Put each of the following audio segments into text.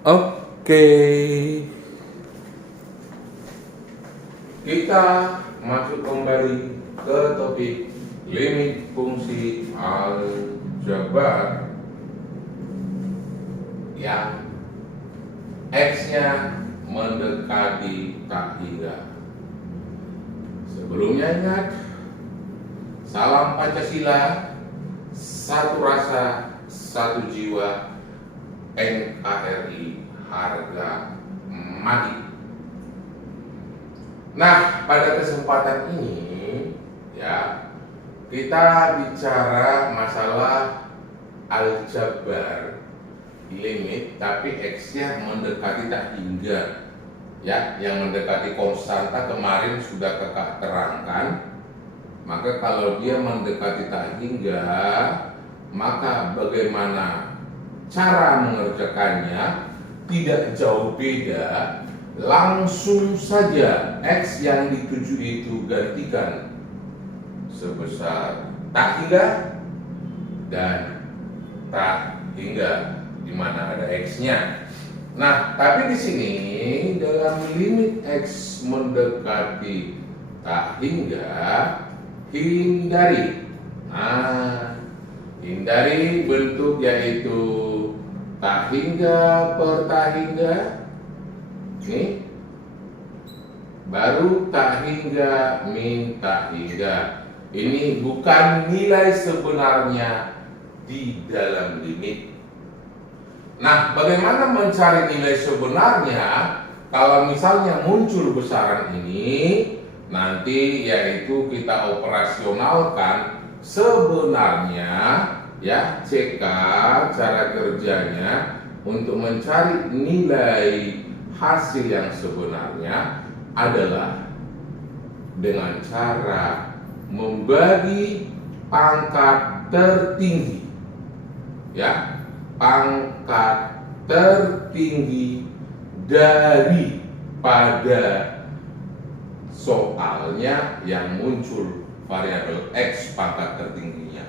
Oke, kita masuk kembali ke topik limit fungsi aljabar yang X-nya mendekati tak hingga. Sebelumnya ingat, salam Pancasila, satu rasa, satu jiwa, NKRI harga mati. Nah, pada kesempatan ini ya, kita bicara masalah aljabar limit tapi X-nya mendekati tak hingga. Ya, yang mendekati konstanta kemarin sudah kakak terangkan. Maka kalau dia mendekati tak hingga, maka bagaimana cara mengerjakannya? Tidak jauh beda, langsung saja X yang dituju itu gantikan sebesar tak hingga dan tak hingga di mana ada X-nya. Nah, tapi di sini dalam limit X mendekati tak hingga, hindari. Nah, hindari bentuk yaitu tak hingga per tak hingga. Ini baru tak hingga min tak hingga. Ini bukan nilai sebenarnya di dalam limit. Nah, bagaimana mencari nilai sebenarnya? Kalau misalnya muncul besaran ini, nanti yaitu kita operasionalkan sebenarnya ya, CK cara kerjanya untuk mencari nilai hasil yang sebenarnya adalah dengan cara membagi pangkat tertinggi ya, pangkat tertinggi daripada soalnya yang muncul variabel X pangkat tertingginya.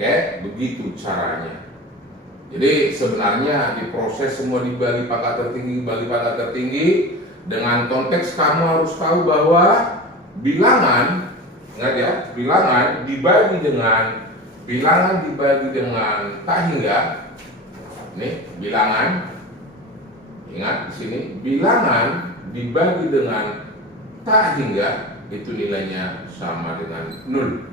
Oke, begitu caranya. Jadi sebenarnya diproses semua dibagi pangkat tertinggi, dengan konteks kamu harus tahu bahwa bilangan, ingat ya, bilangan dibagi dengan tak hingga. Nih, bilangan. Ingat di sini, bilangan dibagi dengan tak hingga itu nilainya sama dengan 0.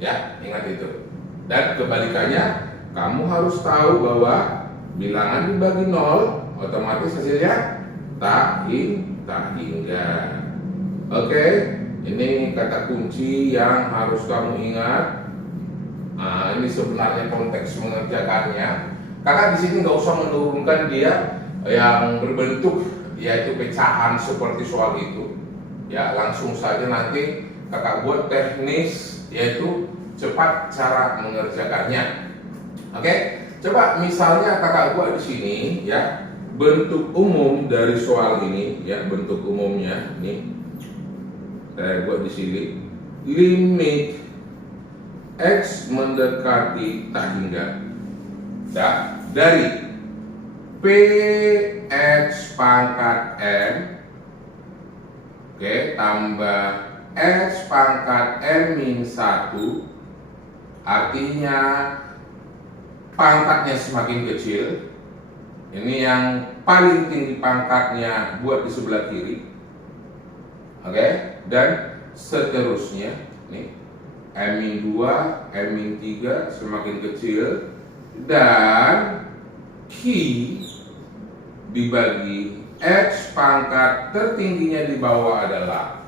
Ya, ingat itu. Dan kebalikannya, kamu harus tahu bahwa bilangan dibagi 0 otomatis hasilnya tak hingga. Oke, ini kata kunci yang harus kamu ingat. Nah, ini sebenarnya konteks mengerjakannya. Karena di sini nggak usah menurunkan dia yang berbentuk yaitu pecahan seperti soal itu. Ya, langsung saja nanti kakak buat teknis yaitu cepat cara mengerjakannya. Oke, coba misalnya kakak buat di sini ya, bentuk umum dari soal ini ya, bentuk umumnya nih saya buat di sini, limit X mendekati tak hingga dari Px pangkat M tambah X pangkat M min 1, artinya pangkatnya semakin kecil. Ini yang paling tinggi pangkatnya buat di sebelah kiri. Oke, dan seterusnya nih, M-2, M-3 semakin kecil, dan Q dibagi X pangkat tertingginya di bawah adalah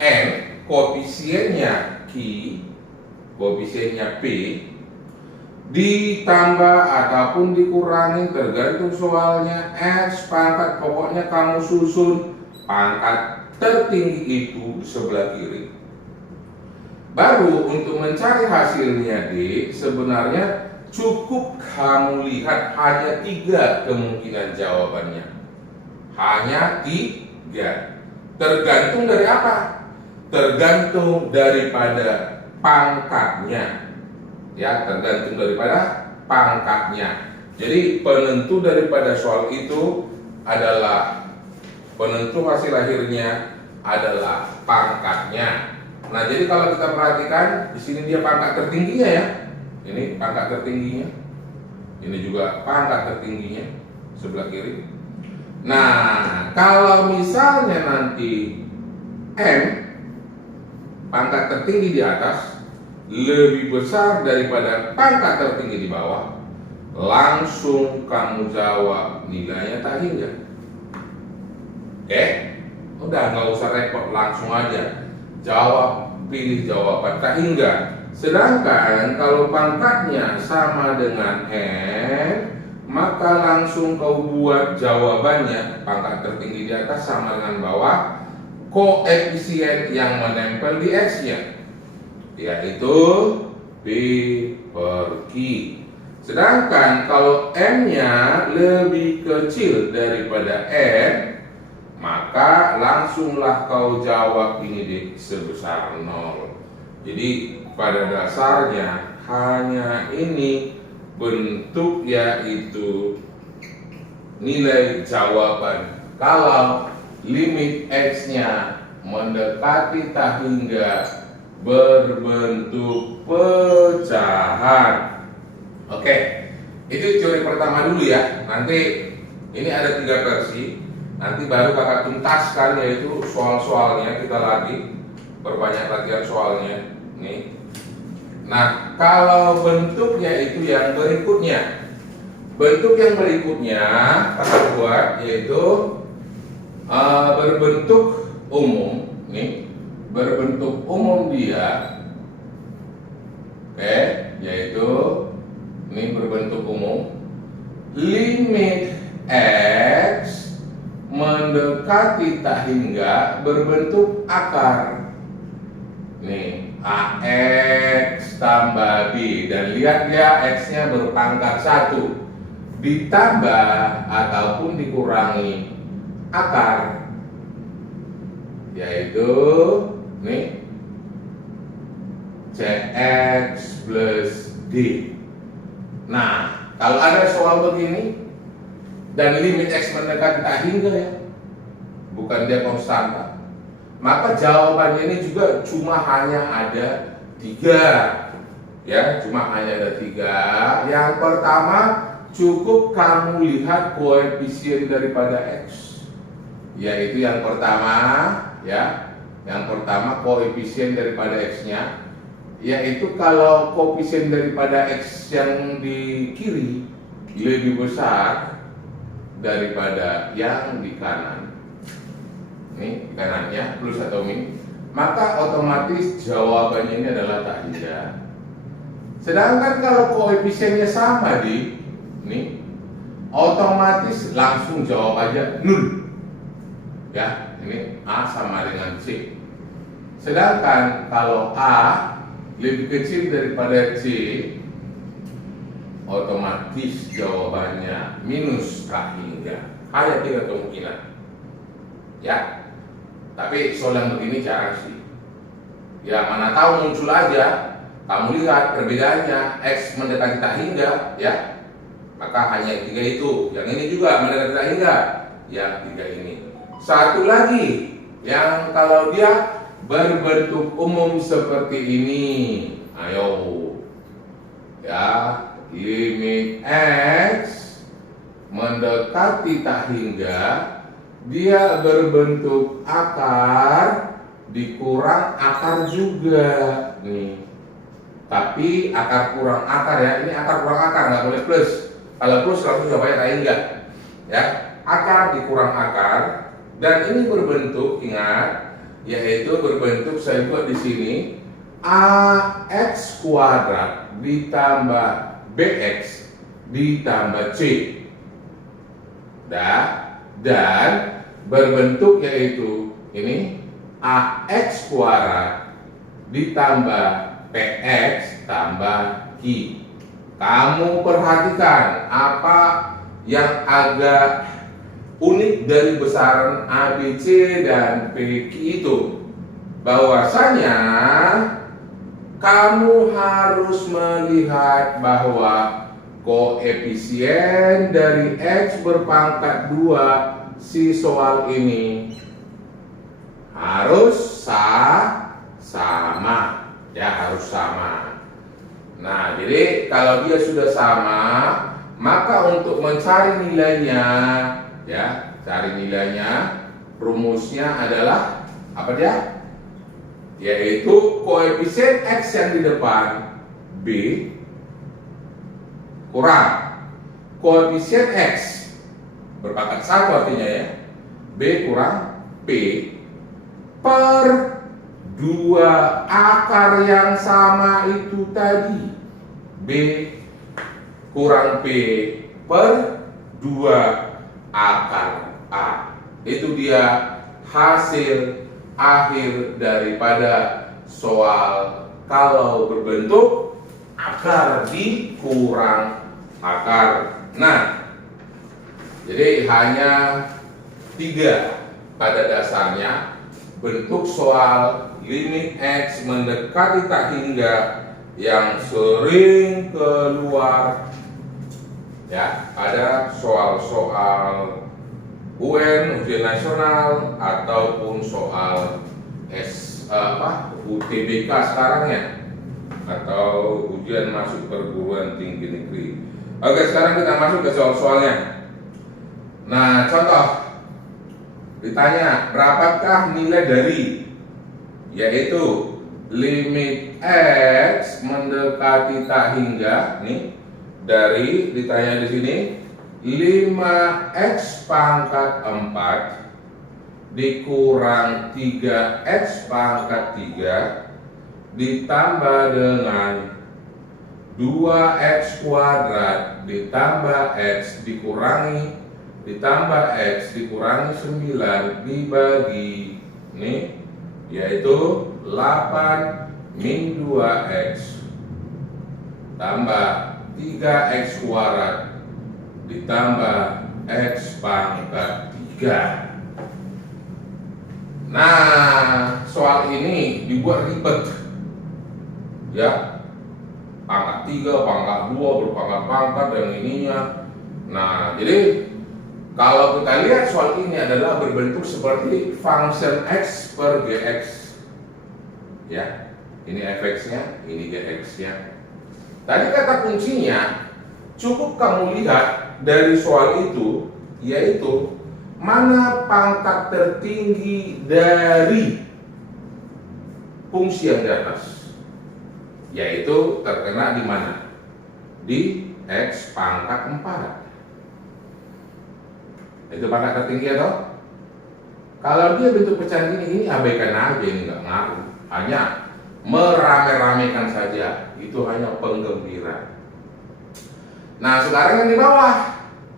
N, koefisiennya Q, koefisiennya P, ditambah ataupun dikurangi tergantung soalnya X pangkat, pokoknya kamu susun pangkat tertinggi itu di sebelah kiri. Baru untuk mencari hasilnya D, sebenarnya cukup kamu lihat hanya 3 kemungkinan jawabannya. Hanya 3. Tergantung dari apa? Tergantung daripada pangkatnya. Ya, tergantung daripada pangkatnya. Jadi penentu daripada soal itu adalah penentu hasil akhirnya adalah pangkatnya. Nah, jadi kalau kita perhatikan di sini dia pangkat tertingginya ya. Ini pangkat tertingginya. Ini juga pangkat tertingginya sebelah kiri. Nah, kalau misalnya nanti M pangkat tertinggi di atas lebih besar daripada pangkat tertinggi di bawah, langsung kamu jawab nilainya tak hingga. Oke? Udah nggak usah repot, langsung aja jawab, pilih jawaban tak hingga. Sedangkan kalau pangkatnya sama dengan N, maka langsung kau buat jawabannya pangkat tertinggi di atas sama dengan bawah, koefisien yang menempel di X-nya, yaitu B per Q. Sedangkan kalau M-nya lebih kecil daripada N, maka langsunglah kau jawab ini deh sebesar 0. Jadi pada dasarnya hanya ini bentuk, yaitu nilai jawaban kalau limit X-nya mendekati tak hingga berbentuk pecahan. Oke, itu teori pertama dulu ya. Nanti ini ada 3 versi. Nanti baru kakak tuntaskan, yaitu soal-soalnya kita lagi perbanyak latihan soalnya. Nih. Nah, kalau bentuknya itu yang berikutnya. Bentuk yang berikutnya kakak buat yaitu berbentuk umum. Nih, berbentuk umum dia. Oke, yaitu ini berbentuk umum. Limit X mendekati tak hingga berbentuk akar. Nih, AX tambah B, dan lihat ya X-nya berpangkat 1 ditambah ataupun dikurangi akar, yaitu nih CX plus D. Nah, kalau ada soal begini dan limit X mendekati tak hingga ya, bukan dia konstanta, maka jawabannya ini juga cuma hanya ada 3 ya, cuma hanya ada 3. Yang pertama, cukup kamu lihat koefisien daripada X, yaitu yang pertama ya, yang pertama koefisien daripada X-nya, yaitu kalau koefisien daripada X yang di kiri lebih besar daripada yang di kanan, ini kanannya plus atau min, maka otomatis jawabannya ini adalah tak hingga. Sedangkan kalau koefisiennya sama di ini, otomatis langsung jawab aja 0 ya. Ini A sama dengan C. Sedangkan kalau A lebih kecil daripada C, otomatis jawabannya minus tak hingga. Hanya 3 kemungkinan ya. Tapi soal yang begini jarang sih ya, mana tahu muncul aja. Kamu lihat perbedaannya, X mendekati tak hingga ya, maka hanya 3 itu. Yang ini juga mendekati tak hingga, yang 3 ini. Satu lagi yang kalau dia berbentuk umum seperti ini, ayo ya, limit X mendekati tak hingga, dia berbentuk akar dikurang akar juga nih. Tapi akar kurang akar ya, ini akar kurang akar, nggak boleh plus. Kalau plus langsung jawabannya tak hingga ya. Akar dikurang akar, dan ini berbentuk, ingat, yaitu berbentuk, saya buat di sini AX kuadrat ditambah BX ditambah C. Dan berbentuk yaitu ini AX kuadrat ditambah PX tambah Q. Kamu perhatikan apa yang agak unik dari besaran ABC dan PQ itu, bahwasanya kamu harus melihat bahwa koefisien dari X berpangkat 2 si soal ini harus sama. Ya, harus sama. Nah, jadi kalau dia sudah sama, maka untuk mencari nilainya, ya, cari nilainya, rumusnya adalah apa dia? Yaitu koefisien X yang di depan B kurang koefisien X berpangkat 1 artinya ya, B kurang P per 2 akar yang sama itu tadi, B kurang P per 2 akar A. Itu dia hasil akhir daripada soal kalau berbentuk akar dikurang akar. Nah, jadi hanya 3 pada dasarnya bentuk soal limit X mendekati tak hingga yang sering keluar ya pada soal-soal UN, ujian nasional ataupun soal UTBK sekarang ya, atau ujian masuk perguruan tinggi negeri. Oke, sekarang kita masuk ke soal-soalnya. Nah, contoh ditanya berapakah nilai dari, yaitu limit X mendekati tak hingga nih, dari ditanya di sini 5X pangkat 4 dikurang 3X pangkat 3 ditambah dengan 2X kuadrat ditambah X dikurangi ditambah X dikurangi 9 dibagi nih, yaitu 8 min 2X tambah 3X kuadrat ditambah X pangkat 3. Nah, soal ini dibuat ribet ya, pangkat 3, pangkat 2, berpangkat-pangkat dan ininya. Nah, jadi kalau kita lihat soal ini adalah berbentuk seperti function X per Gx ya, ini fx-nya, ini gx-nya. Tadi kata kuncinya cukup kamu lihat dari soal itu, yaitu mana pangkat tertinggi dari fungsi yang di atas, yaitu terkena di mana? Di X pangkat 4. Itu pangkat tertinggi atau? Kalau dia bentuk pecahan ini abaikan aja, ini nggak ngaruh, hanya merame-ramekan saja, itu hanya penggembira. Nah, sekarang yang di bawah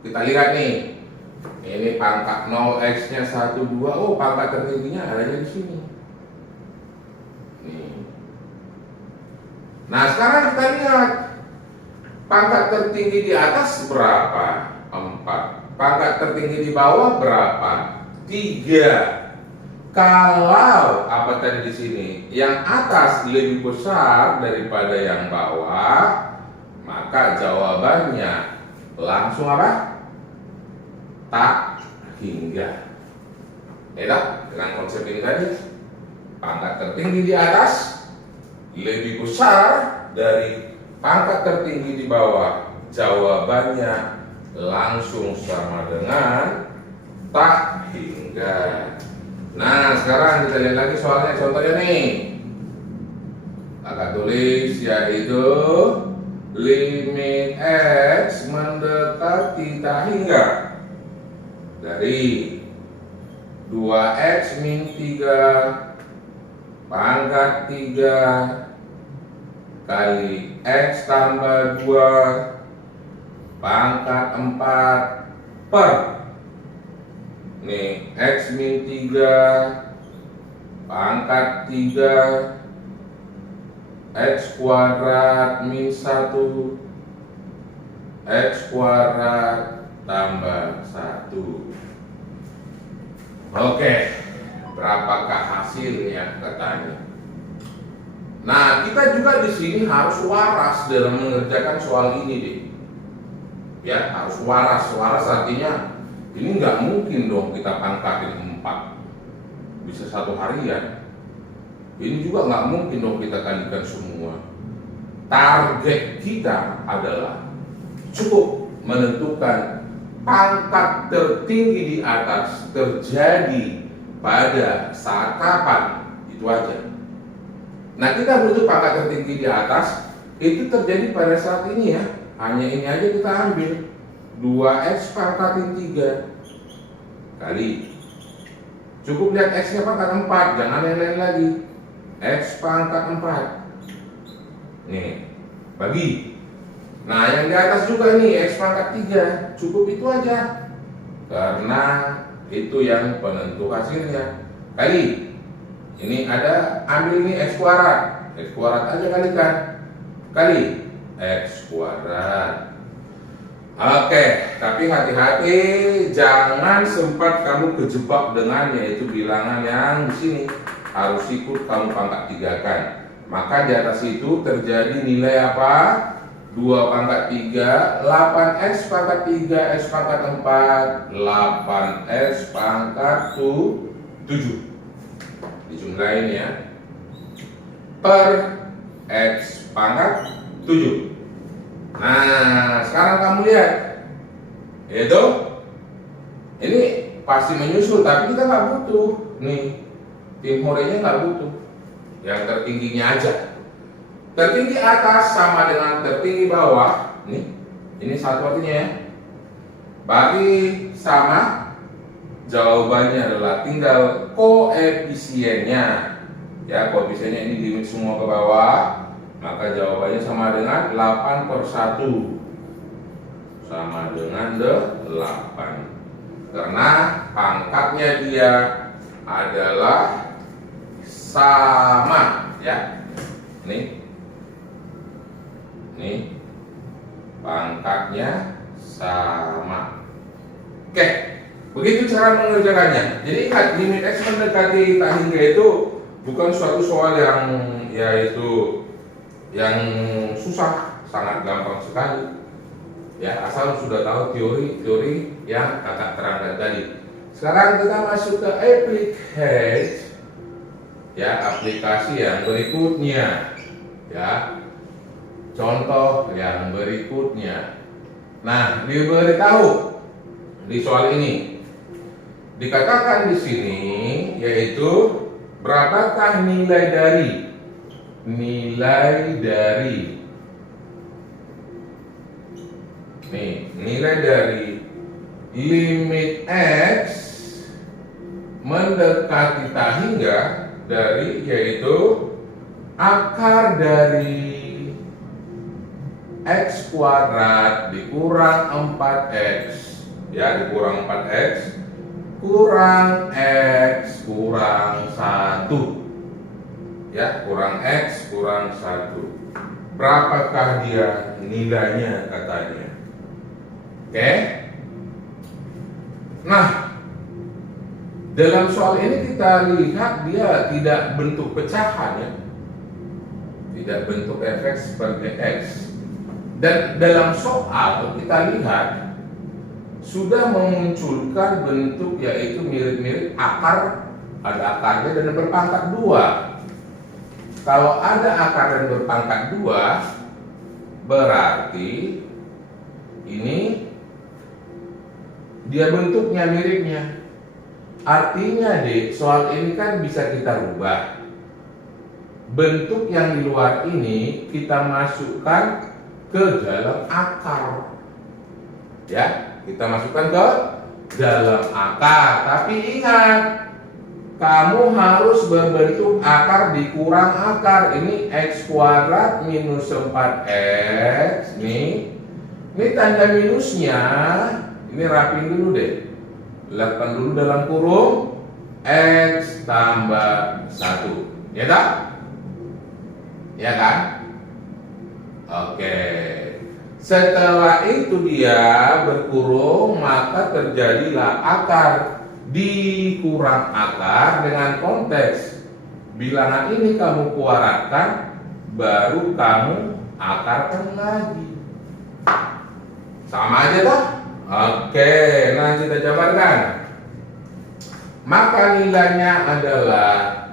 kita lihat nih, ini pangkat 0X nya 1, 2, oh pangkat tertingginya adanya di sini. Nih. Nah, sekarang kita lihat pangkat tertinggi di atas berapa? 4. Pangkat tertinggi di bawah berapa? 3. Kalau apa tadi di sini? Yang atas lebih besar daripada yang bawah, maka jawabannya langsung apa? Tak hingga. Ya, dengan konsep ini tadi, pangkat tertinggi di atas lebih besar dari pangkat tertinggi di bawah, jawabannya langsung sama dengan tak hingga. Nah, sekarang kita lihat lagi soalnya, contohnya nih. Kakak tulis yaitu limit X mendekati tak hingga dari 2X min 3 pangkat 3 kali X tambah 2 pangkat 4 per nih X min 3 pangkat 3 X kuadrat min 1 X kuadrat tambah 1. Oke, berapakah hasilnya katanya? Nah, kita juga di sini harus waras dalam mengerjakan soal ini deh. Ya, harus waras. Waras artinya ini nggak mungkin dong kita pangkatin 4 bisa 1 harian. Ini juga nggak mungkin dong kita kalikan semua. Target kita adalah cukup menentukan pangkat tertinggi di atas terjadi pada saat kapan, itu aja. Nah, kita butuh pangkat tertinggi di atas itu terjadi pada saat ini ya. Hanya ini aja kita ambil 2x pangkatin 3 kali. Cukup lihat x-nya pangkat 4, jangan lain-lain lagi. X pangkat 4. Nih, bagi. Nah, yang di atas juga nih x pangkat 3. Cukup itu aja. Karena itu yang penentu hasilnya. Kali. Ini ada, ambil ini x kuadrat. X kuadrat aja kalikan. Kali x kuadrat. Oke, tapi hati-hati jangan sempat kamu kejebak dengan yaitu bilangan yang di sini harus ikut kamu pangkat 3-kan. Maka di atas itu terjadi nilai apa? 2 pangkat 3, 8x pangkat 3, x pangkat 4, 8x pangkat 7. Dijumlahin ya. Per x pangkat 7. Nah, sekarang kamu lihat, itu ini pasti menyusul, tapi kita nggak butuh. Nih, tim horenya nggak butuh, yang tertingginya aja. Tertinggi atas sama dengan tertinggi bawah. Nih, ini satu artinya ya. Bagi sama, jawabannya adalah tinggal koefisiennya. Ya, koefisiennya ini limit semua ke bawah. Maka jawabannya sama dengan 8/1. Sama dengan 8. Karena pangkatnya dia adalah sama ya. Nih pangkatnya sama. Oke, begitu cara mengerjakannya. Jadi ingat, limit x mendekati tak hingga itu bukan suatu soal yang susah, sangat gampang sekali. Ya, asal sudah tahu teori yang kakak terangkan tadi. Sekarang kita masuk ke aplikasi yang berikutnya. Ya, contoh yang berikutnya. Nah, diberitahu di soal ini dikatakan di sini yaitu berapakah nilai dari limit x mendekati tak hingga dari yaitu akar dari x kuadrat dikurang 4x ya, dikurang 4x kurang x kurang 1 ya, kurang x kurang 1. Berapakah dia nilainya katanya? Oke. Nah, dalam soal ini kita lihat dia tidak bentuk pecahan ya, tidak bentuk fx per dx. Dan dalam soal kita lihat sudah memunculkan bentuk yaitu mirip-mirip akar, ada akarnya dan berpangkat 2. Kalau ada akar dan berpangkat 2 berarti ini dia bentuknya miripnya. Artinya soal ini kan bisa kita rubah. Bentuk yang di luar ini kita masukkan ke dalam akar. Ya, kita masukkan ke dalam akar. Tapi ingat, kamu harus berbentuk akar dikurang akar. Ini x kuadrat minus 4x. Ini tanda minusnya. Ini rapin dulu deh. Letakkan dulu dalam kurung x tambah 1. Ya tak? Ya kan? Oke. Setelah itu dia berkurung, maka terjadilah akar dikurang akar dengan konteks bilangan ini kamu kuadratkan, baru kamu akarkan lagi. Sama aja toh? Oke, nah kita jabarkan. Maka nilainya adalah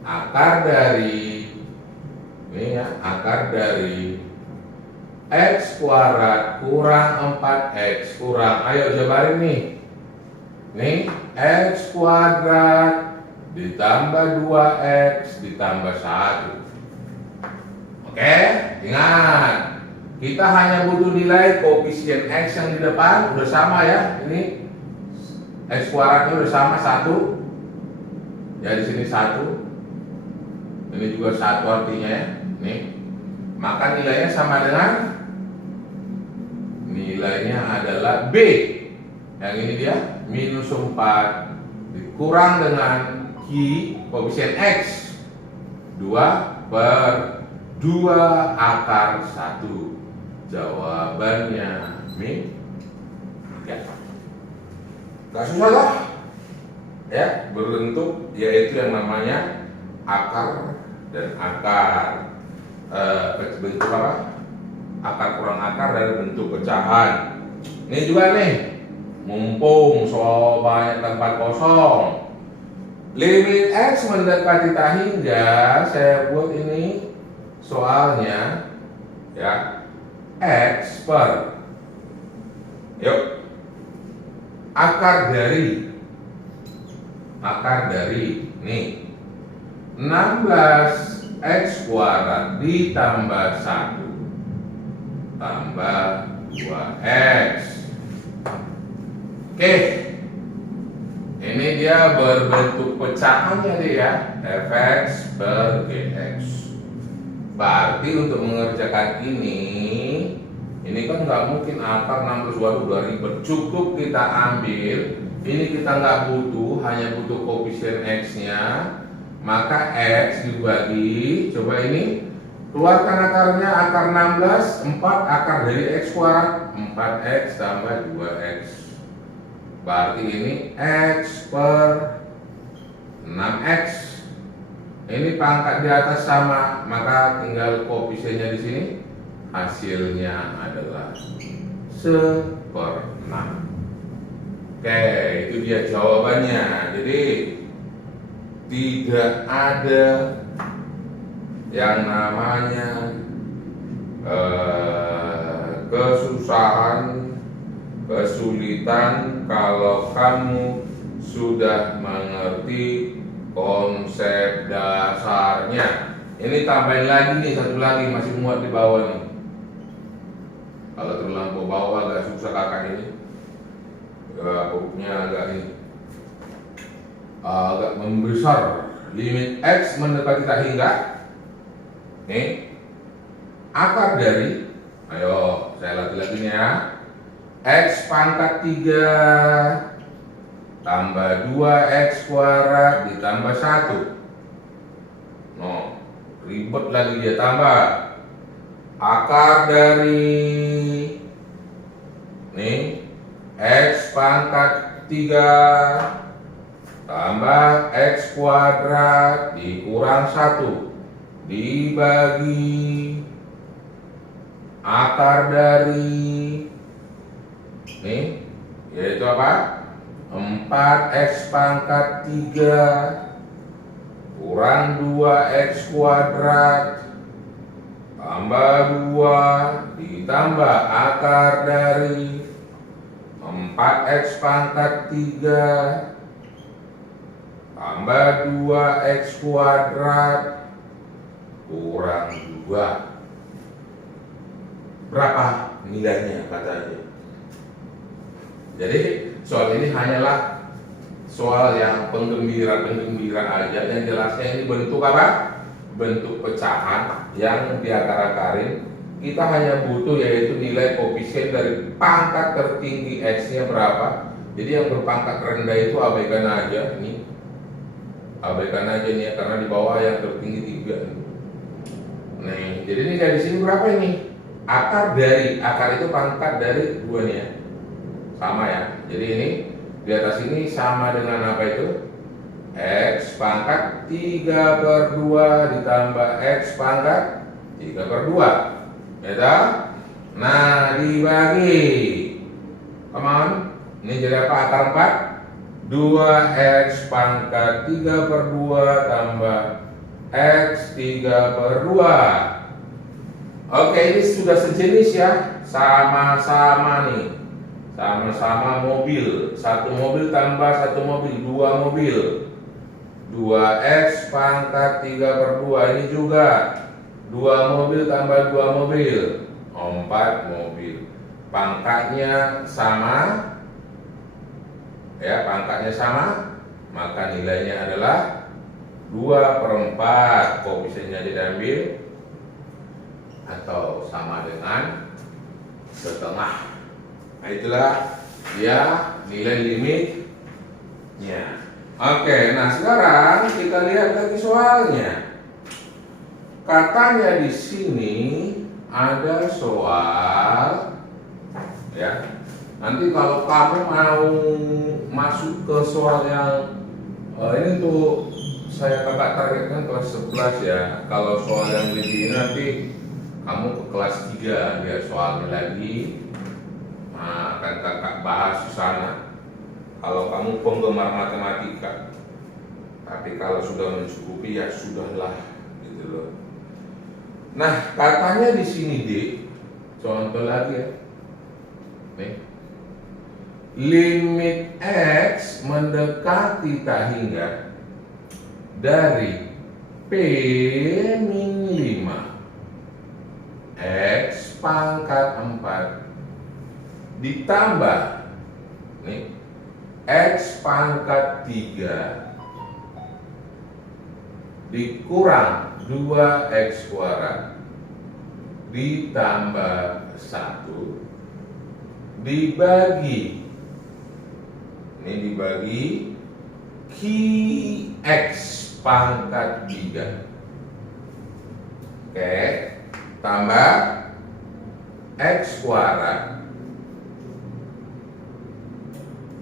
akar dari ini ya, akar dari X kuadrat kurang 4X kurang, ayo jabarin nih. Nih, X kuadrat ditambah 2X ditambah 1. Oke, ingat. Kita hanya butuh nilai koefisien X yang di depan, udah sama ya. Ini X kuadratnya udah sama 1. Ya di sini 1. Ini juga 1 artinya ya. Nih. Maka nilainya sama dengan nilainya adalah B. Yang ini dia minus 4 dikurang dengan Q koefisien X 2 per 2 akar 1. Jawabannya min 3. Gak susah loh ya, berbentuk yaitu yang namanya akar dan akar bentuk apa? Akar kurang akar dari bentuk pecahan. Ini juga nih, mumpung soal banyak tempat kosong, limit X mendekati tak hingga, saya buat ini soalnya ya, X per yuk akar dari nih 16X kuadrat ditambah 1 tambah 2X. Oke, ini dia berbentuk pecahannya dia, Fx per Gx. Berarti untuk mengerjakan ini kan nggak mungkin akar 16 udah ribet. Cukup kita ambil, ini kita nggak butuh, hanya butuh koefisien X-nya. Maka X dibagi, coba ini keluarkan akarnya, akar 16, 4 akar dari X kuadrat, 4X tambah 2X. Berarti ini X per 6X. Ini pangkat di atas sama, maka tinggal koefisiennya di sini. Hasilnya adalah 1/6. Oke, itu dia jawabannya. Jadi tidak ada yang namanya kesusahan, kesulitan kalau kamu sudah mengerti konsep dasarnya. Ini tambahin lagi nih, satu lagi masih muat di bawah nih. Kalau terlampau bawah agak susah kakak ini, hurufnya agak membesar. Limit X mendekati tak hingga. Nih, akar dari, ayo saya latih lagi ya, X pangkat 3 tambah 2X kuadrat ditambah 1. No, ribet lagi dia tambah. Akar dari nih X pangkat 3 tambah X kuadrat dikurang 1 dibagi akar dari nih yaitu apa? 4X pangkat 3 kurang 2X kuadrat tambah 2 ditambah akar dari 4X pangkat 3 tambah 2X kuadrat kurang 2. Berapa nilainya katanya? Jadi soal ini hanyalah soal yang penggembira aja. Yang jelasnya ini bentuk apa? Bentuk pecahan yang diakar-akarin. Kita hanya butuh yaitu nilai koefisien dari pangkat tertinggi X-nya berapa. Jadi yang berpangkat rendah itu abaikan aja nih. Abaikan aja nih ya, karena di bawah yang tertinggi 3. Nih, jadi ini dari sini berapa ini? Akar itu pangkat dari 2 nih ya. Sama ya. Jadi ini di atas ini sama dengan apa itu? X pangkat 3/2 ditambah X pangkat 3/2. Ya dah? Nah, dibagi. Come on. Ini jadi apa? Akar 4. 2x pangkat 3/2 tambah x 3/2. Oke, ini sudah sejenis ya. Sama-sama nih. Sama-sama mobil. Satu mobil tambah satu mobil, 2 mobil. 2x pangkat 3/2. Ini juga 2 mobil tambah 2 mobil, 4 mobil. Pangkatnya sama. Ya, pangkatnya sama, maka nilainya adalah 2/4. Koefisiennya diambil atau sama dengan setengah. Nah, itulah dia nilai limitnya. Oke, nah sekarang kita lihat lagi soalnya. Katanya di sini ada soal, ya. Nanti kalau kamu mau masuk ke soal yang ini tuh saya kakak targetkan kelas 11 ya. Kalau soal yang lebih nanti kamu ke kelas 3 biar soalnya lagi. Nah, akan kakak bahas di sana. Kalau kamu penggemar matematika, tapi kalau sudah mencukupi ya sudahlah, gitu loh. Nah, katanya di sini contoh lagi ya. Nih. Limit x mendekati tak hingga dari P min 5 x pangkat 4 ditambah nih x pangkat 3 dikurang 2x kuadrat ditambah 1 dibagi Qx pangkat 3. Oke, tambah x kuadrat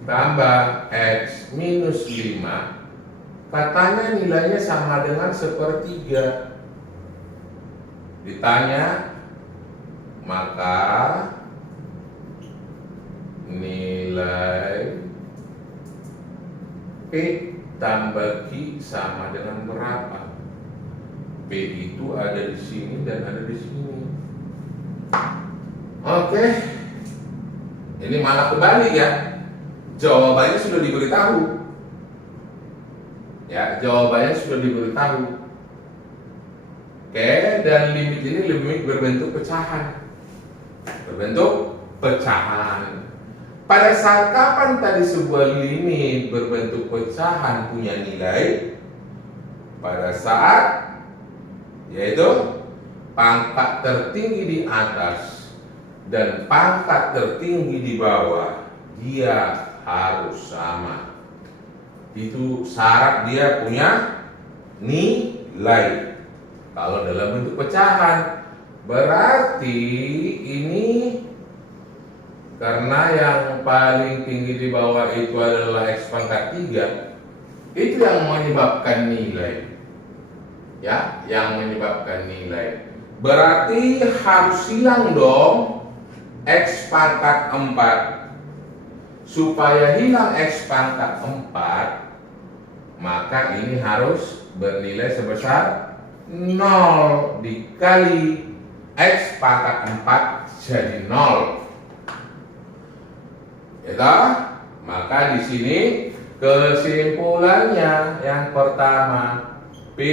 tambah x minus 5. Katanya nilainya sama dengan 1/3. Ditanya, maka nilai P tambah Q sama dengan berapa? P itu ada di sini dan ada di sini. Oke. Ini malah kebalik ya. Jawabannya sudah diberitahu. Ya, jawabannya sudah diberitahu. Oke, dan limit ini limit berbentuk pecahan. Berbentuk pecahan. Pada saat kapan tadi sebuah limit berbentuk pecahan punya nilai? Pada saat yaitu pangkat tertinggi di atas dan pangkat tertinggi di bawah dia harus sama. Itu syarat dia punya nilai. Kalau dalam bentuk pecahan berarti ini karena yang paling tinggi di bawah itu adalah x pangkat 3, itu yang menyebabkan nilai. Ya, yang menyebabkan nilai. Berarti harus hilang dong x pangkat 4. Supaya hilang x pangkat 4, maka ini harus bernilai sebesar 0 dikali x pangkat 4 jadi 0. Ya, maka di sini kesimpulannya yang pertama P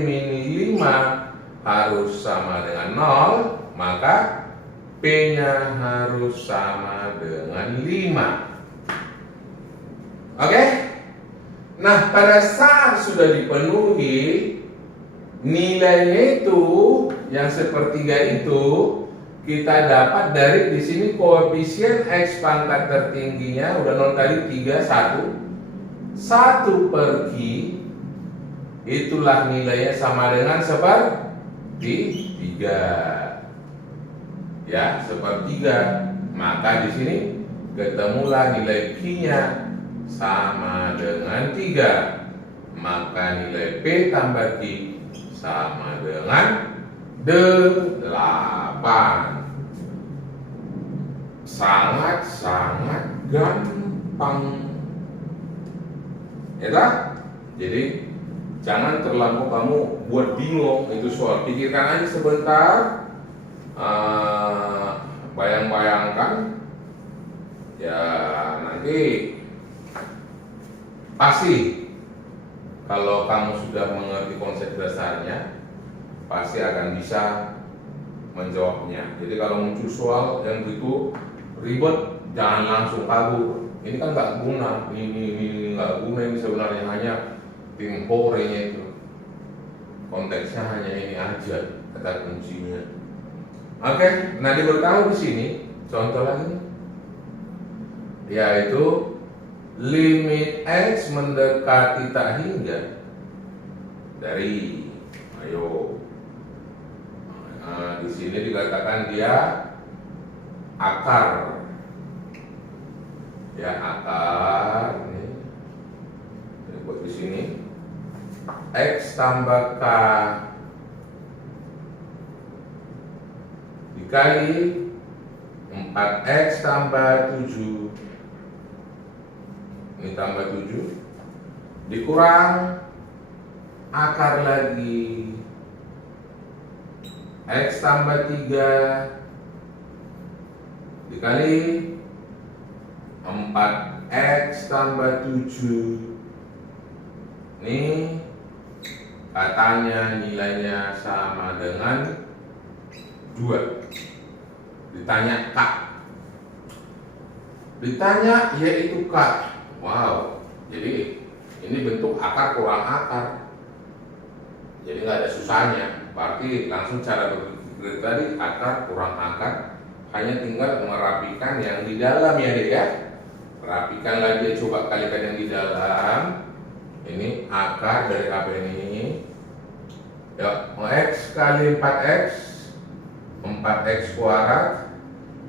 min 5 harus sama dengan 0, maka P-nya harus sama dengan 5. Oke? Nah, pada saat sudah dipenuhi nilainya itu yang sepertiga itu kita dapat dari di sini koefisien x pangkat tertingginya udah 0 kali 3 1 per Q, itulah nilainya sama dengan 1/3. Ya, 1/3. Maka di sini ketemulah nilai Q-nya sama dengan 3. Maka nilai P tambah Q sama dengan 8. sangat gampang. Ya tak? Jadi jangan terlalu kamu buat bingung itu soal. Pikirkan aja sebentar, bayang-bayangkan, ya nanti pasti kalau kamu sudah mengerti konsep dasarnya pasti akan bisa menjawabnya. Jadi kalau muncul soal yang begitu ribet, jangan langsung kabur. Ini kan nggak guna, ini nggak guna, ini sebenarnya hanya temporenya itu. Konteksnya hanya ini aja kata kuncinya. Oke, nah diberitahu di sini contoh lagi, yaitu limit X mendekati tak hingga dari, ayo, di sini dikatakan dia akar, ya akar ini buat di sini X tambah K dikali 4X tambah 7, ini tambah 7 dikurang akar lagi X tambah 3 dikali 4X tambah 7. Ini katanya nilainya sama dengan 2. Ditanya K, ditanya yaitu K. Wow, jadi ini bentuk akar kurang akar, jadi nggak ada susahnya. Berarti langsung cara berpikir tadi akar kurang akar, hanya tinggal merapikan yang di dalam ya deh ya. Rapikan lagi, coba kalikan yang di dalam. Ini akar dari apa ini? Ya, X kali 4X, 4X kuadrat,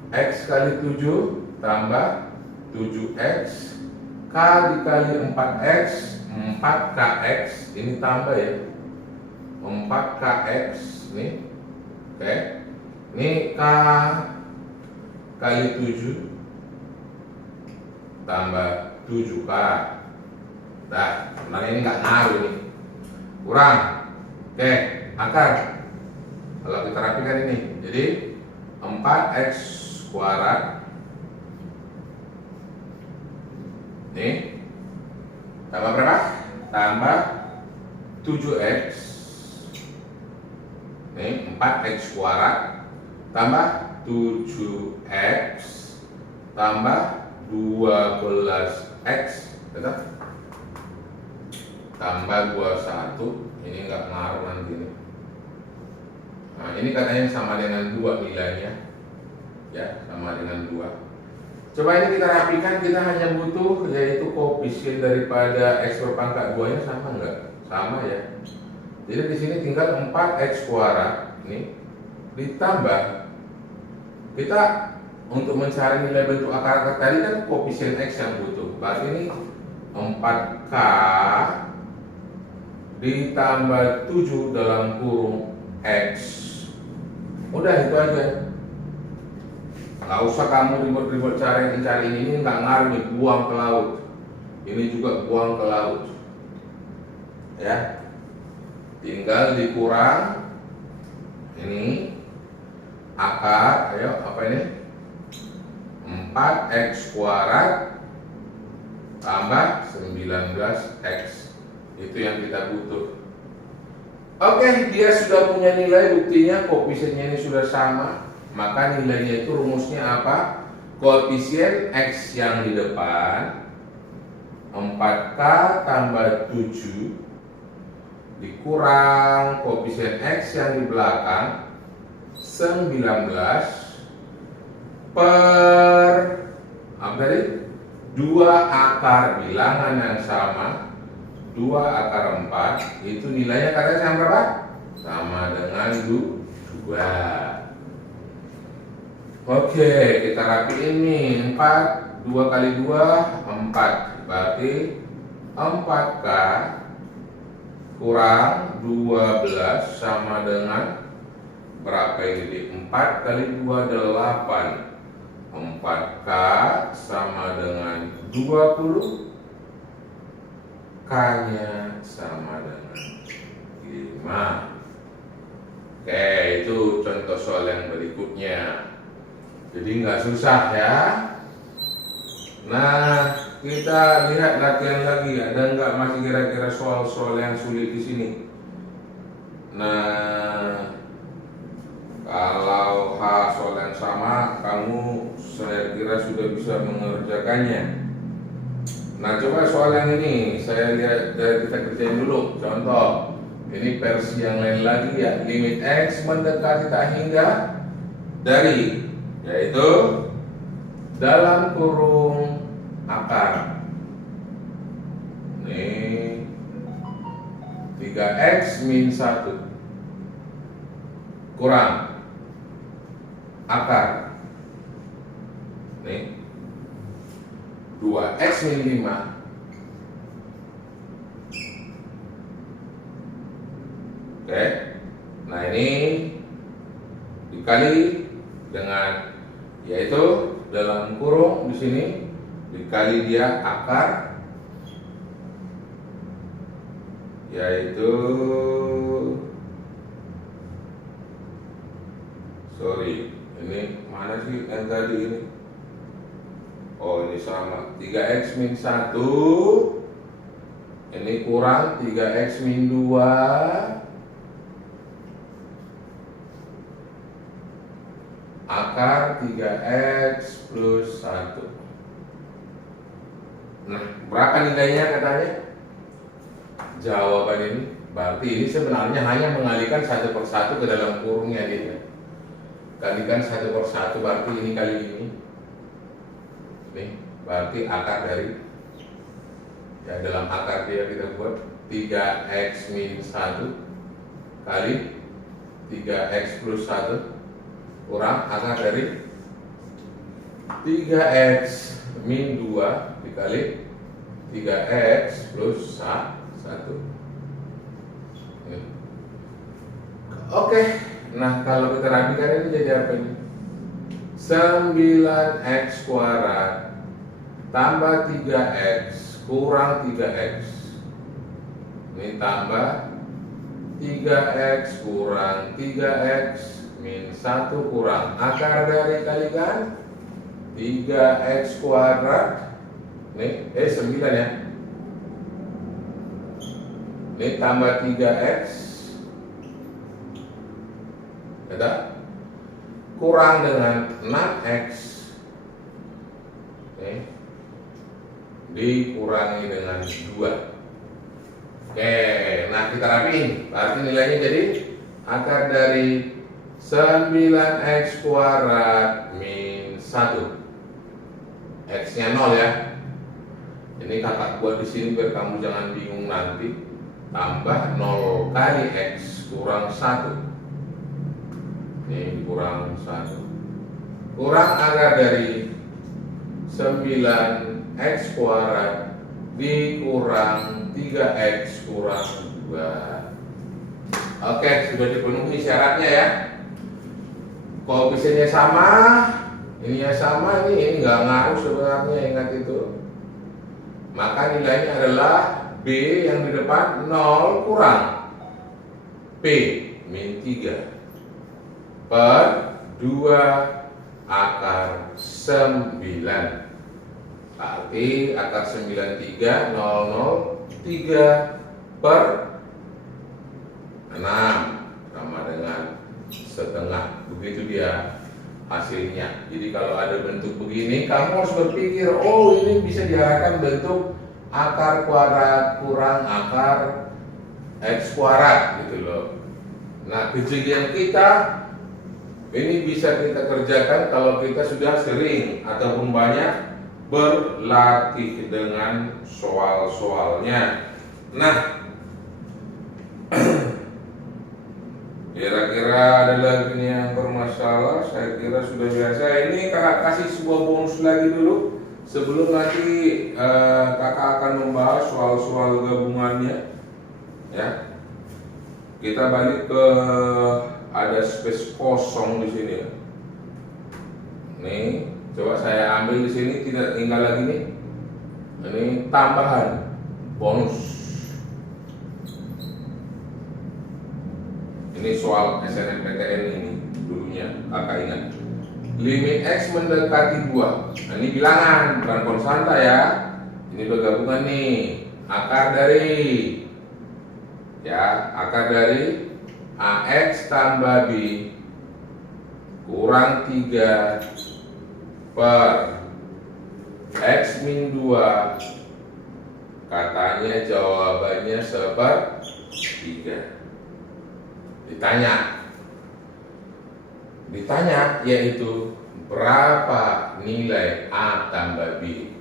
X kali 7 tambah 7X, K dikali 4X, 4KX, ini tambah ya, 4KX, nih, oke, ini K kali 7 tambah 7K, nah, sebenarnya ini nggak ngaruh nih, kurang, oke, akar, kalau kita rapikan ini, jadi 4X kuadrat, nih, tambah berapa? Tambah 7X, nih 4X kuadrat, tambah 7X, tambah 12X, betul? Tambah 21, ini nggak ngaruh nanti nih. Nah, ini katanya sama dengan 2 nilainya, ya, sama dengan 2. Coba ini kita rapikan, kita hanya butuh yaitu koefisien daripada X berpangkat 2 nya sama enggak? Sama ya. Jadi di sini tinggal 4X kuadrat ini ditambah, kita untuk mencari nilai bentuk akar tadi kan koefisien X yang butuh. Berarti ini 4K ditambah 7 dalam kurung X. Udah itu aja. Nggak usah kamu ribet-ribet cari ini nggak ngaruh nih, buang ke laut. Ini juga buang ke laut. Ya. Tinggal dikurang ini akar, ayo apa ini? 4X kuadrat tambah 19X. Itu yang kita butuh. Oke, dia sudah punya nilai, buktinya koefisiennya ini sudah sama. Maka nilainya itu rumusnya apa? Koefisien X yang di depan 4K tambah 7 dikurang koefisien X yang di belakang 19 per apa tadi? 2 akar bilangan yang sama, 2 akar 4, itu nilainya katanya sama berapa? Sama dengan 2. Oke, kita rapiin nih. 4, 2 kali 2, 4. Berarti 4K kurang 12 sama dengan berapa ini? 4 kali 2, 8. 4K sama dengan 20, K-nya sama dengan 5. Oke, itu contoh soal yang berikutnya. Jadi nggak susah ya. Nah, kita lihat latihan lagi. Ada nggak masih kira-kira soal-soal yang sulit di sini? Nah, kalau soal yang sama, kamu saya kira sudah bisa mengerjakannya. Nah, coba soal yang ini saya lihat, kita kerjain dulu. Contoh, ini versi yang lain lagi ya. Limit X mendekati tak hingga dari, yaitu dalam kurung akar. Ini 3X min 1 kurang akar. Nih 2X min 5 oke. Nah, ini dikali dengan, yaitu dalam kurung di sini dikali dia akar, yaitu ini mana sih yang tadi ini? Oh, ini sama 3X min 1, ini kurang 3X min 2 akar 3X plus 1. Nah, berapa nilainya katanya? Jawaban ini berarti ini sebenarnya hanya mengalihkan satu per satu ke dalam kurungnya dia. Kalikan 1 per 1 berarti ini kali ini. Nih, berarti akar dari, ya dalam akar dia kita buat 3X min 1 kali 3X plus 1 kurang akar dari 3X min 2 dikali 3X plus 1. Oke. Nah, kalau kita rapikan ini jadi apa ini? 9X kuadrat tambah 3X kurang 3X. Ini tambah 3X kurang 3X min 1 kurang akar dari kalikan 3X kuadrat. Nih, 9 ya. Ini tambah 3X kurang dengan 6X dikurangi dengan 2. Oke, nah kita rapiin. Berarti nilainya jadi akar dari 9X kuadrat min 1. X-nya 0 ya. Ini kakak buat di sini biar kamu jangan bingung nanti. Tambah 0 kali X kurang 1. Ini kurang 1 kurang akar dari 9X kuadrat dikurang 3X kurang 2. Oke, sudah dipenuhi syaratnya ya. Koefisiennya sama, ininya sama, ini nggak ngaruh sebenarnya, ingat itu. Maka nilainya adalah B yang di depan 0 kurang P min 3 per 2 akar 9. Berarti akar 93 003 per 6 sama dengan setengah. Begitu dia hasilnya. Jadi kalau ada bentuk begini, kamu harus berpikir, oh ini bisa diarahkan bentuk akar kuadrat kurang akar X kuadrat gitu loh. Nah, kejadian kita ini bisa kita kerjakan kalau kita sudah sering ataupun banyak berlatih dengan soal-soalnya. Nah, kira-kira ada lagi yang bermasalah? Saya kira sudah biasa. Ini kakak kasih sebuah bonus lagi dulu sebelum nanti kakak akan membahas soal-soal gabungannya. Ya, kita balik ke ada space kosong di sini. Nih, Coba saya ambil di sini, tidak tinggal lagi nih. Ini tambahan bonus. Ini soal SNMPTN ini dulunya, kakak ingat. Limit X mendekati 2. Nah, ini bilangan, bukan konstanta ya. Ini bergabungan nih. Akar dari AX tambah B kurang 3 per X min 2. Katanya jawabannya 1/3. Ditanya yaitu berapa nilai A tambah B.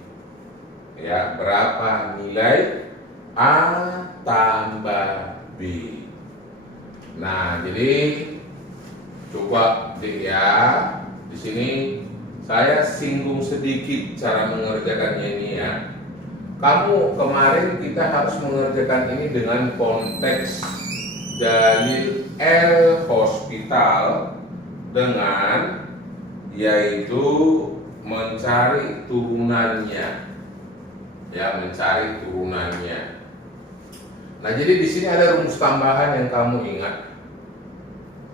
Ya, berapa nilai A tambah B. Nah, jadi coba deh ya, di sini saya singgung sedikit cara mengerjakannya ini ya. Kamu kemarin kita harus mengerjakan ini dengan konteks dalil L hospital dengan yaitu mencari turunannya. Ya, mencari turunannya. Nah, jadi di sini ada rumus tambahan yang kamu ingat.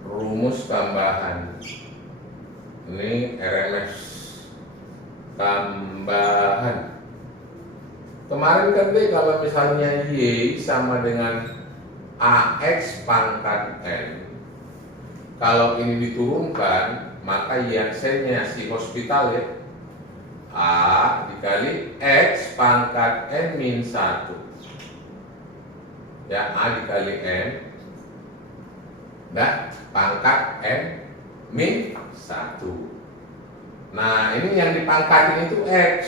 Rumus tambahan. Ini RMS tambahan. Kemarin kan deh kalau misalnya Y sama dengan AX pangkat N. Kalau ini diturunkan, maka Y-nya si hospital ya, A dikali X pangkat N min 1. Ya, A dikali N dan pangkat N min 1. Nah, ini yang dipangkatin itu X.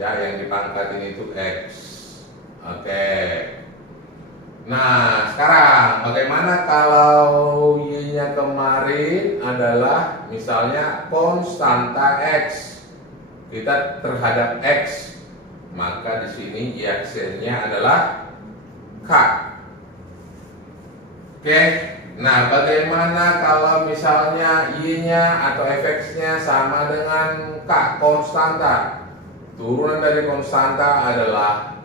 Ya, yang dipangkatin itu X. Oke. Nah, sekarang bagaimana kalau Y-nya kemarin adalah misalnya konstanta X. Kita terhadap X, maka di sini Y-nya adalah K. Oke. Nah, bagaimana kalau misalnya Y-nya atau fx-nya sama dengan K, konstanta? Turunan dari konstanta adalah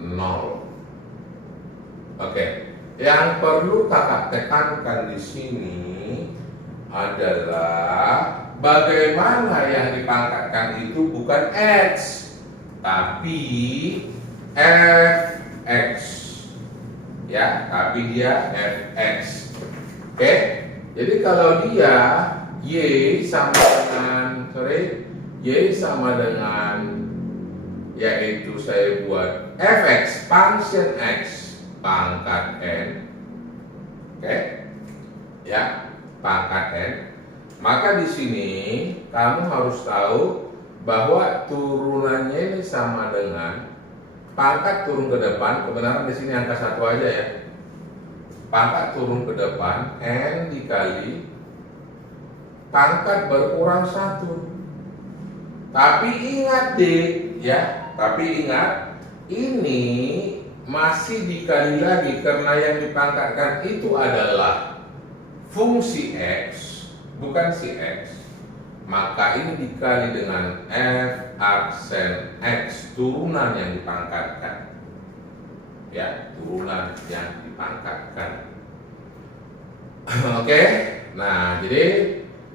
0. Oke, yang perlu kakak tekankan di sini adalah bagaimana yang dipangkatkan itu bukan X, tapi Fx. Ya, tapi dia Fx. Oke, jadi kalau dia Y sama dengan yaitu saya buat Fx function X pangkat N. Oke. Ya, pangkat N. Maka di sini kamu harus tahu bahwa turunannya ini sama dengan pangkat turun ke depan. Kebenaran di sini angka 1 aja ya. Pangkat turun ke depan N dikali pangkat berkurang 1. Tapi ingat deh ya, ini masih dikali lagi karena yang dipangkatkan itu adalah fungsi X, bukan si X. Maka ini dikali dengan F aksen X, turunan yang dipangkatkan. Ya, turunan yang dipangkatkan. Oke. Nah, jadi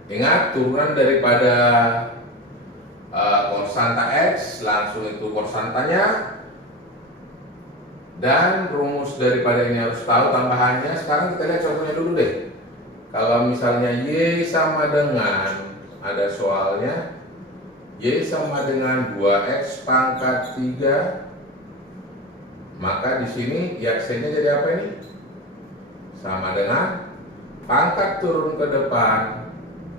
ingat turunan daripada konstanta X, langsung itu konstantanya. Dan rumus daripada ini harus tahu tambahannya. Sekarang kita lihat contohnya dulu deh. Kalau misalnya Y sama dengan, ada soalnya, Y sama dengan 2X pangkat 3, maka di sini Y-nya jadi apa ini? Sama dengan pangkat turun ke depan,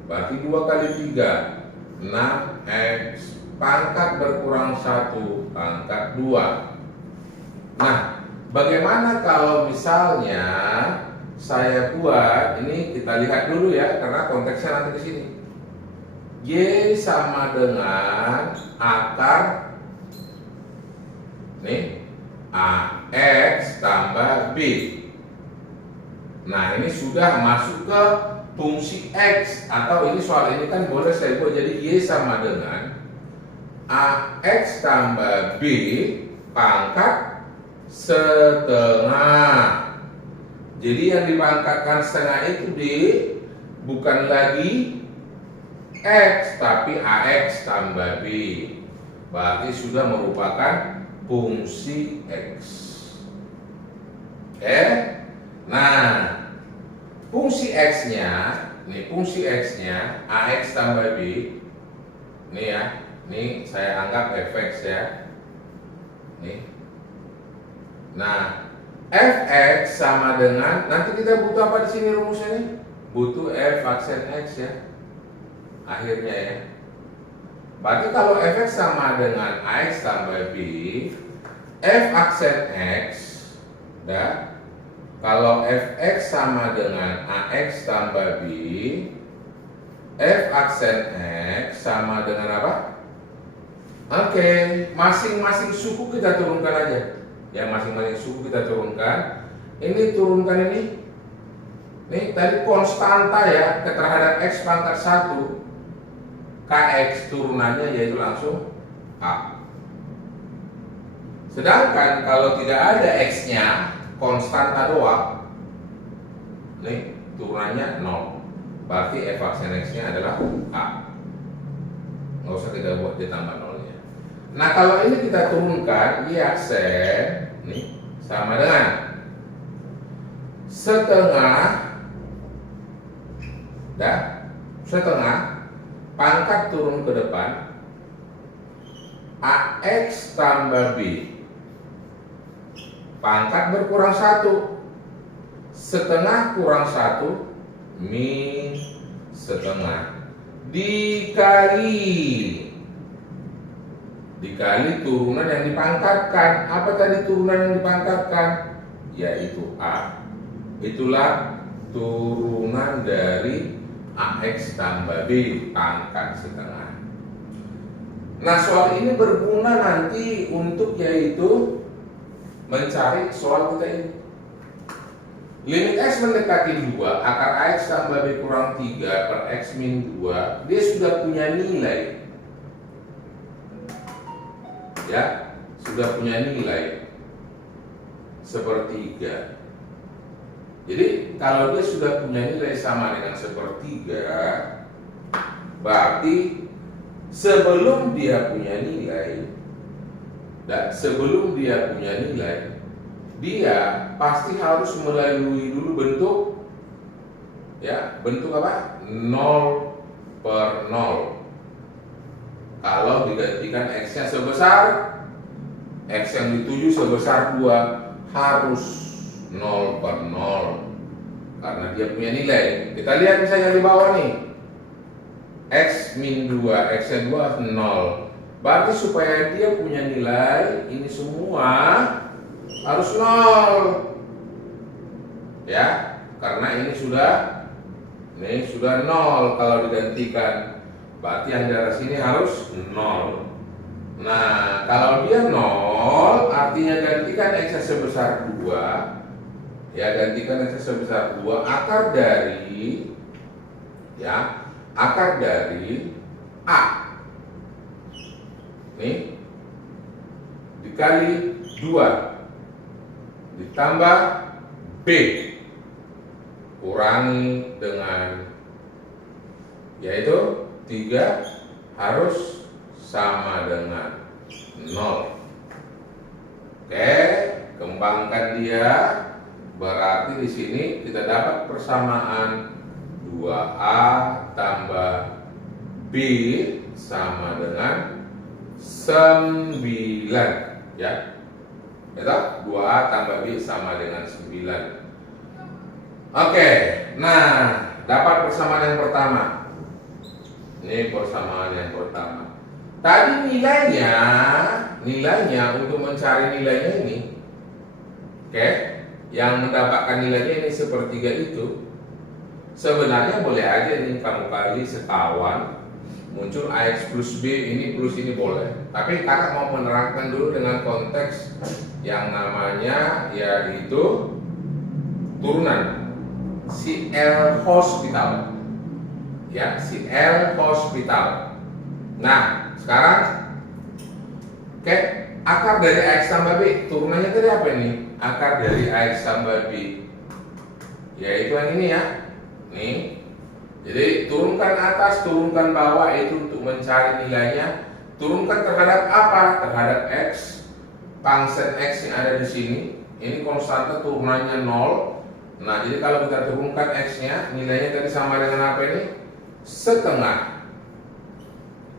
berarti 2 kali 3, 6X pangkat berkurang 1 pangkat 2. Nah, bagaimana kalau misalnya saya buat ini, kita lihat dulu ya, karena konteksnya nanti di sini. Y sama dengan akar nih AX tambah B. Nah, ini sudah masuk ke fungsi X, atau ini soal ini kan boleh saya buat jadi Y sama dengan AX tambah B pangkat setengah. Jadi yang dipangkatkan setengah itu D bukan lagi X tapi AX tambah B. Berarti sudah merupakan fungsi X. Oke. Nah, fungsi X-nya, nih fungsi X-nya AX tambah B. Nih ya, nih saya anggap fx ya. Nih. Nah, fx sama dengan, nanti kita butuh apa di sini rumusnya nih? Butuh f aksen x ya. Akhirnya ya. Berarti kalau fx sama dengan ax tambah b, f aksen x, dah. Kalau fx sama dengan ax tambah b, f aksen x sama dengan apa? Oke, masing-masing suku kita turunkan aja. Ya, masing-masing suku kita turunkan. Ini turunkan ini. Nih tadi konstanta ya, terhadap x pangkat 1. Kx turunannya yaitu langsung A. Sedangkan kalau tidak ada X-nya, konstanta doang, nih turunannya 0. Berarti f aksen X-nya adalah A. Nggak usah kita buat ditambah 0-nya. Nah kalau ini kita turunkan, Y aksen nih sama dengan setengah pangkat turun ke depan AX tambah B, pangkat berkurang 1, setengah kurang 1 min setengah dikali turunan yang dipangkatkan. Apa tadi turunan yang dipangkatkan? Yaitu A. Itulah turunan dari AX tambah B pangkat setengah. Nah soal ini berguna nanti untuk yaitu mencari soal kita ini. Limit X mendekati 2, akar AX tambah B kurang 3 per X min 2, dia sudah punya nilai. Ya, sudah punya nilai sepertiga. Jadi kalau dia sudah punya nilai sama dengan sepertiga, berarti sebelum dia punya nilai, dia pasti harus melalui dulu bentuk, ya bentuk apa? 0 per 0. Kalau digantikan X-nya sebesar, X yang dituju sebesar 2, harus 0 per 0 karena dia punya nilai. Kita lihat misalnya di bawah nih, X min 2, X yang 2 0. Berarti supaya dia punya nilai, ini semua harus 0 ya, karena ini sudah 0 kalau digantikan. Berarti yang dari sini harus 0. Nah kalau dia 0, artinya gantikan X sebesar 2. Ya, gantikan X sebesar 2 akar dari A. Nih dikali 2 ditambah B kurangi dengan yaitu 3 harus sama dengan 0. Oke, kembangkan dia. Berarti di sini kita dapat persamaan 2A tambah B sama dengan 9 ya. Betul? 2A tambah B sama dengan 9. Oke, nah dapat persamaan yang pertama. Ini persamaan yang pertama. Tadi nilainya untuk mencari nilainya ini, oke, yang mendapatkan nilainya ini sepertiga itu, sebenarnya boleh aja nih kamu kali sekawan, muncul AX plus B, ini plus ini boleh. Tapi kakak mau menerangkan dulu dengan konteks yang namanya yaitu turunan. si L hospital. Ya, si L hospital. Nah, sekarang akar dari AX tambah B, turunannya dari apa ini? Akar dari AX tambah B, yaitu yang ini ya. Nih, jadi turunkan atas, turunkan bawah, itu untuk mencari nilainya. Turunkan terhadap apa? Terhadap X. Pangset X yang ada di sini. Ini konstanta turunannya 0. Nah, jadi kalau kita turunkan X-nya, nilainya tadi sama dengan apa ini? Setengah.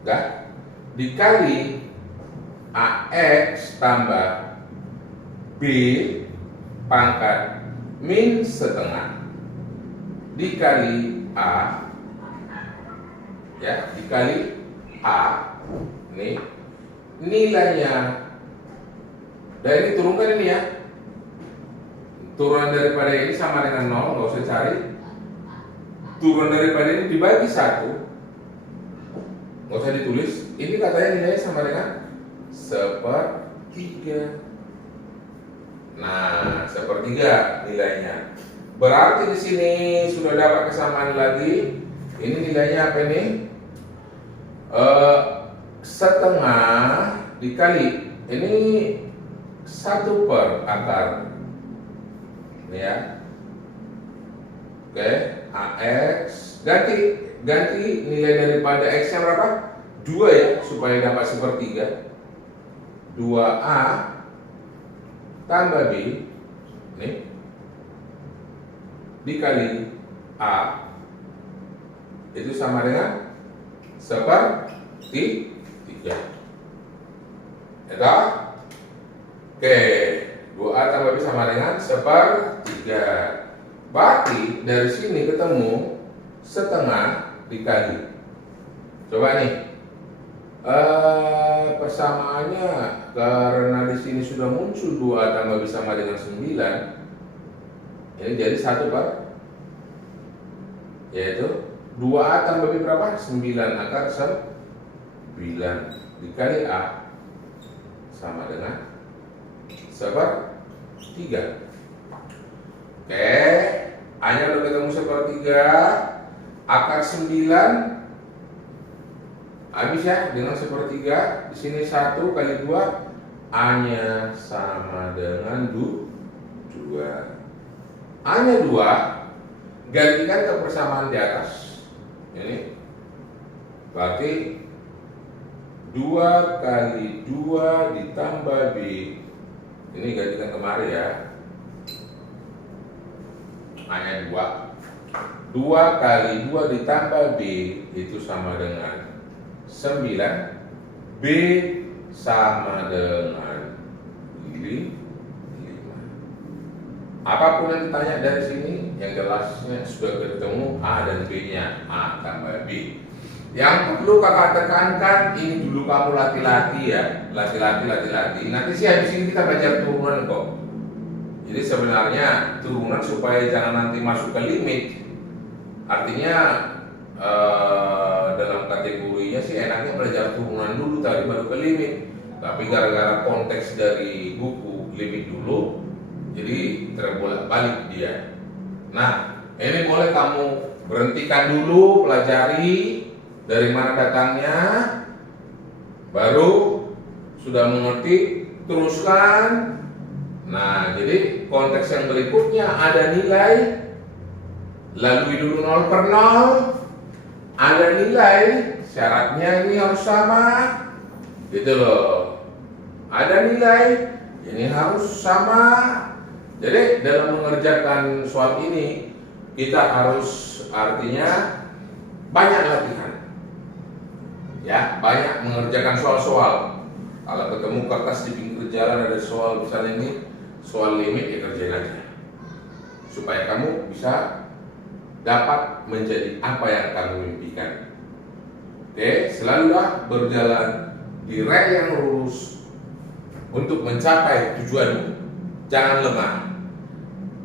Enggak? Dikali AX tambah B pangkat min setengah dikali A, ya, dikali A. Nih nilainya dari turunkan ini ya, turunan daripada ini sama dengan 0, nggak usah cari. Turunan daripada ini dibagi 1, nggak usah ditulis. Ini katanya nilainya sama dengan 1/3. Nah, 1/3 nilainya. Berarti di sini sudah dapat kesamaan lagi. Ini nilainya apa ini? Setengah dikali ini 1 per akar. Ini ya. Oke, AX ganti nilai daripada X nya berapa? 2 ya, supaya dapat 1/3. 2A tambah B nih dikali A itu sama dengan 1/3. Ya, oke, 2A tambah B sama dengan 1/3. Berarti dari sini ketemu setengah dikali. Coba nih, persamaannya karena di sini sudah muncul 2 tambah B sama dengan 9. Ini jadi 1 per, yaitu 2A tambah B berapa? 9 akar 9 dikali A sama dengan 1/3. Oke, A-nya udah ketemu 1/3, akar 9 habis ya dengan 1/3. Di sini 1 kali 2, A-nya sama dengan 2. A-nya 2, gantikan ke persamaan di atas. Ini berarti 2 kali 2 ditambah B. Ini gantikan kemari ya. A-nya 2. 2 kali 2 ditambah B itu sama dengan 9. B sama dengan 5. Apapun yang ditanya dari sini, yang jelasnya sudah ketemu A dan B-nya, A tambah B. Yang perlu kakak tekankan, ini dulu kamu latih-latih ya, latih-latih. Nanti sih habis ini kita belajar turunan kok. Jadi sebenarnya turunan supaya jangan nanti masuk ke limit. Artinya dalam kategorinya sih enaknya belajar turunan dulu tadi baru ke limit. Tapi gara-gara konteks dari buku limit dulu, jadi terbolak-balik dia. Nah, ini boleh kamu berhentikan dulu, pelajari dari mana datangnya, baru sudah mengerti, teruskan. Nah, jadi konteks yang berikutnya ada nilai, lalui dulu 0/0, ada nilai, syaratnya ini harus sama, gitu loh. Ada nilai, ini harus sama. Jadi dalam mengerjakan soal ini kita harus artinya banyak latihan, ya, banyak mengerjakan soal-soal. Kalau ketemu kertas di pinggir jalan ada soal misalnya ini soal limit, ya kerjain aja supaya kamu bisa dapat menjadi apa yang kamu mimpikan. Oke, selalulah berjalan di rel yang lurus untuk mencapai tujuanmu. Jangan lemah.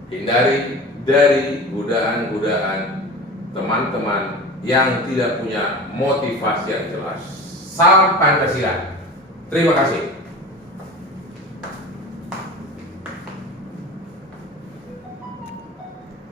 Hindari dari godaan-godaan teman-teman yang tidak punya motivasi yang jelas. Salam Pancasila. Terima kasih.